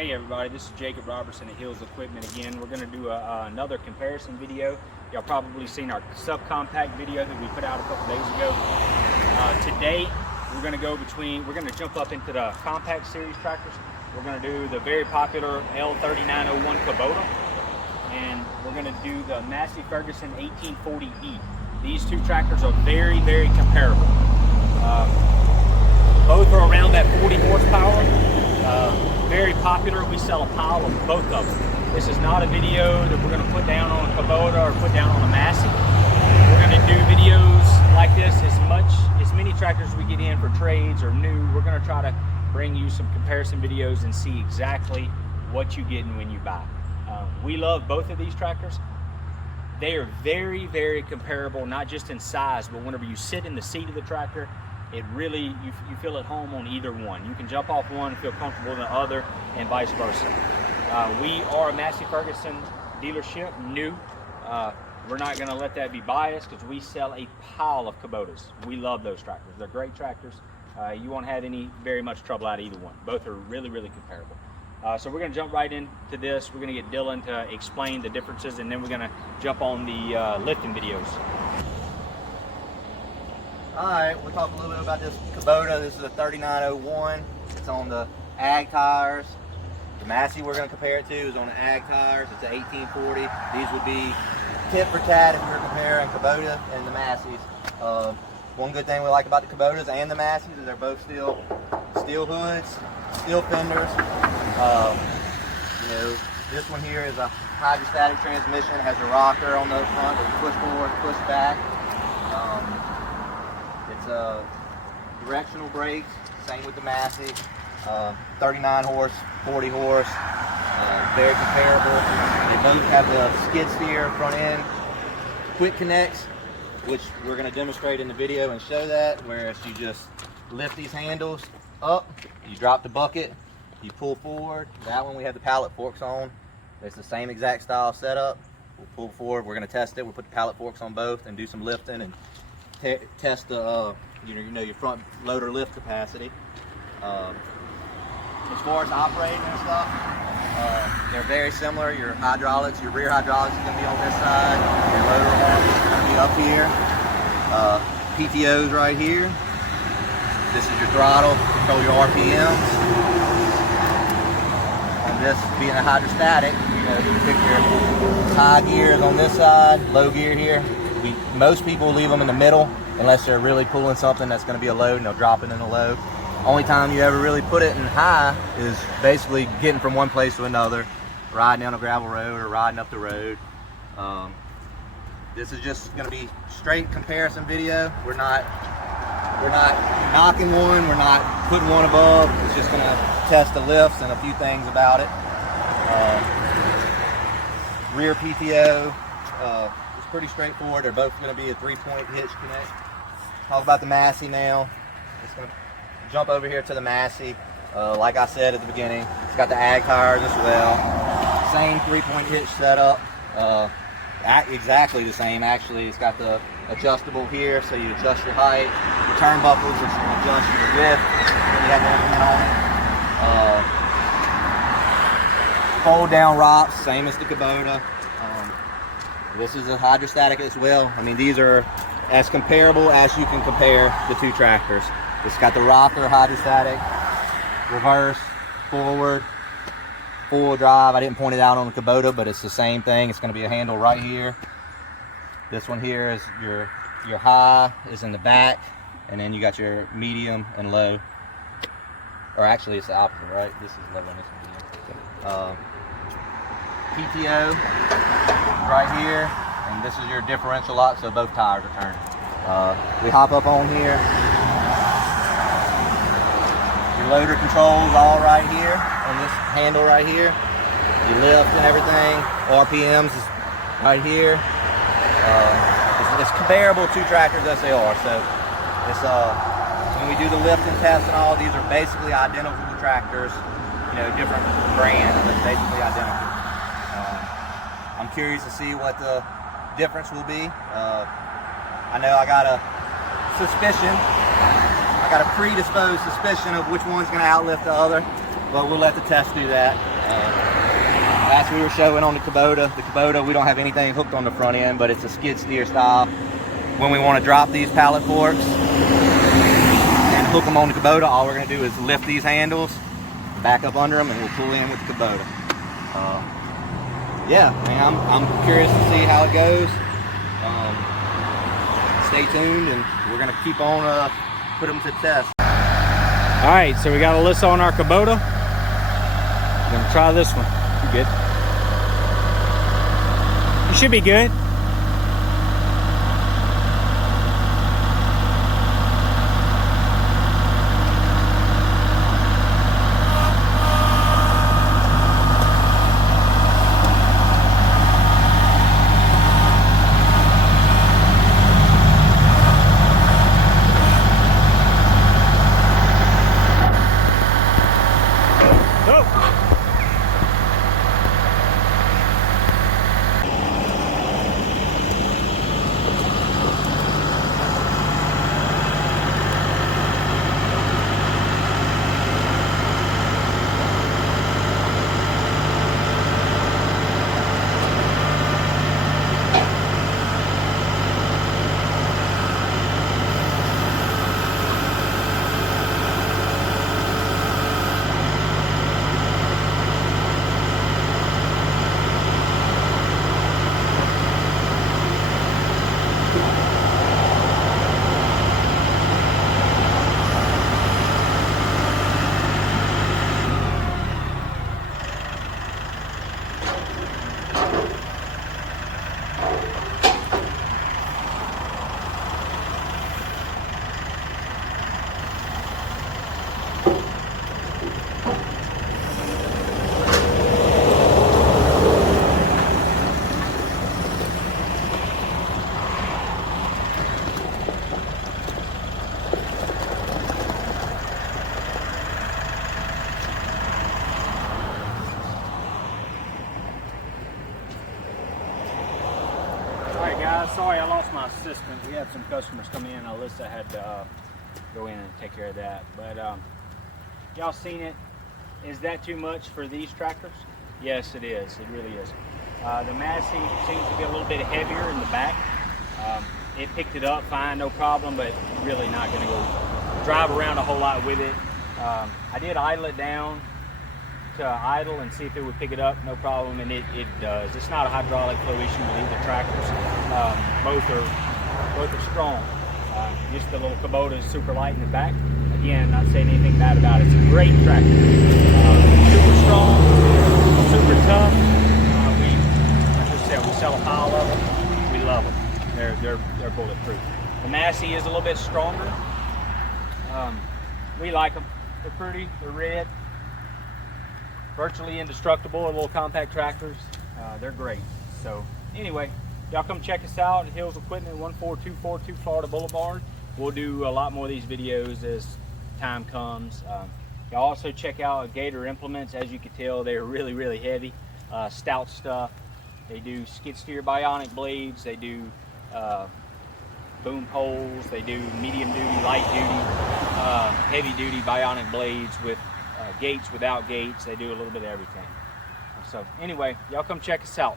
Hey everybody, this is Jacob Robertson at Hills Equipment again. We're going to do another comparison video. Y'all probably seen our subcompact video that we put out a couple days ago. Today we're going to we're going to jump up into the compact series tractors. We're going to do the very popular L3901 Kubota, and we're going to do the Massey Ferguson 1840E. These two tractors are very, very comparable. Both are around that 40 horsepower. Very popular. We sell a pile of both of them. This is not a video that we're going to put down on a Kubota or put down on a Massey. We're going to do videos like this as many tractors we get in for trades or new. We're going to try to bring you some comparison videos and see exactly what you get when you buy. We love both of these tractors. They are very, very comparable, not just in size, but whenever you sit in the seat of the tractor, it really, you feel at home on either one. You can jump off one and feel comfortable in the other, and vice versa. We are a Massey Ferguson dealership, new. We're not going to let that be biased because we sell a pile of Kubotas. We love those tractors. They're great tractors. You won't have very much trouble out of either one. Both are really, really comparable. So we're going to jump right into this. We're going to get Dylan to explain the differences, and then we're going to jump on the lifting videos. Alright, we'll talk a little bit about this Kubota. This is a 3901. It's on the ag tires. The Massey we're going to compare it to is on the ag tires. It's an 1840. These would be tit for tat if we were comparing Kubota and the Masseys. One good thing we like about the Kubotas and the Masseys is they're both steel hoods, steel fenders. This one here is a hydrostatic transmission. It has a rocker on the front with a push forward, push back. It's a directional brakes, same with the Massey. 39 horse, 40 horse, very comparable. They both have the skid steer front end quick connects, which we're going to demonstrate in the video and show that, whereas you just lift these handles up, you drop the bucket, you pull forward. That one we have the pallet forks on. It's the same exact style setup. We'll pull forward, we're going to test it, we'll put the pallet forks on both and do some lifting and test the your front loader lift capacity. As far as operating and stuff, they're very similar. Your hydraulics, your rear hydraulics is going to be on this side. Your loader arm is going to be up here. PTO's right here. This is your throttle, control your RPMs. On this being a hydrostatic, you pick your high gears on this side, low gear here. Most people leave them in the middle unless they're really pulling something that's going to be a load and they'll drop it in a load. Only time you ever really put it in high is basically getting from one place to another, riding down a gravel road or riding up the road. This is just going to be straight comparison video. We're not knocking one, we're not putting one above. It's just going to test the lifts and a few things about it. Rear PTO. Pretty straightforward. They're both going to be a 3-point hitch connect. Talk about the Massey now. Just going to jump over here to the Massey. Like I said at the beginning, it's got the ag tires as well. Same 3-point hitch setup. Exactly the same. Actually, it's got the adjustable here, so you adjust your height. The turnbuckles, which will adjust your width when you have the implement on it. Fold down rocks, same as the Kubota. This is a hydrostatic as well. I mean, these are as comparable as you can compare the two tractors. It's got the rocker hydrostatic, reverse, forward, full drive. I didn't point it out on the Kubota, but it's the same thing. It's going to be a handle right here. This one here is your high is in the back, and then you got your medium and low. Or actually, it's the opposite, right? This is low and this is medium. PTO right here, and this is your differential lock, so both tires are turning. We hop up on here. Your loader controls all right here on this handle right here. You lift and everything. RPMs is right here. It's comparable to tractors as they are. So it's when we do the lifting test and all, these are basically identical to tractors. Different brands, but basically identical. I'm curious to see what the difference will be. I know I got a suspicion. I got a predisposed suspicion of which one's going to outlift the other. but we'll let the test do that. Last we were showing on the Kubota, we don't have anything hooked on the front end, but it's a skid steer style. When we want to drop these pallet forks and hook them on the Kubota, all we're going to do is lift these handles, back up under them, and we'll pull in with the Kubota. Yeah, I mean, I'm curious to see how it goes. Stay tuned, and we're going to keep on putting them to the test. All right, so we got Alyssa on our Kubota. We're gonna try this one. You good? You should be good. Guys, sorry I lost my assistant. We had some customers come in. Alyssa had to go in and take care of that. But y'all seen it. Is that too much for these tractors? Yes, it is. It really is. The Massey seems to be a little bit heavier in the back. It picked it up fine, no problem, but really not going to go drive around a whole lot with it. I did idle it down to idle and see if it would pick it up, no problem, and it does. It's not a hydraulic flow issue with either tractors. Both are strong. Just the little Kubota is super light in the back. Again, not saying anything bad about it. It's a great tractor. Super strong, super tough. Like I said, we sell a pile of them. We love them. They're bulletproof. The Massey is a little bit stronger. We like them. They're pretty. They're red. Virtually indestructible, little compact tractors. They're great. So anyway, y'all come check us out at Hills Equipment, 14242 Florida Boulevard. We'll do a lot more of these videos as time comes. Y'all also check out Gator Implements. As you can tell, they're really, really heavy, stout stuff. They do skid steer bionic blades. They do boom poles. They do medium duty, light duty, heavy duty bionic blades with gates, without gates. They do a little bit of everything. So anyway, y'all come check us out.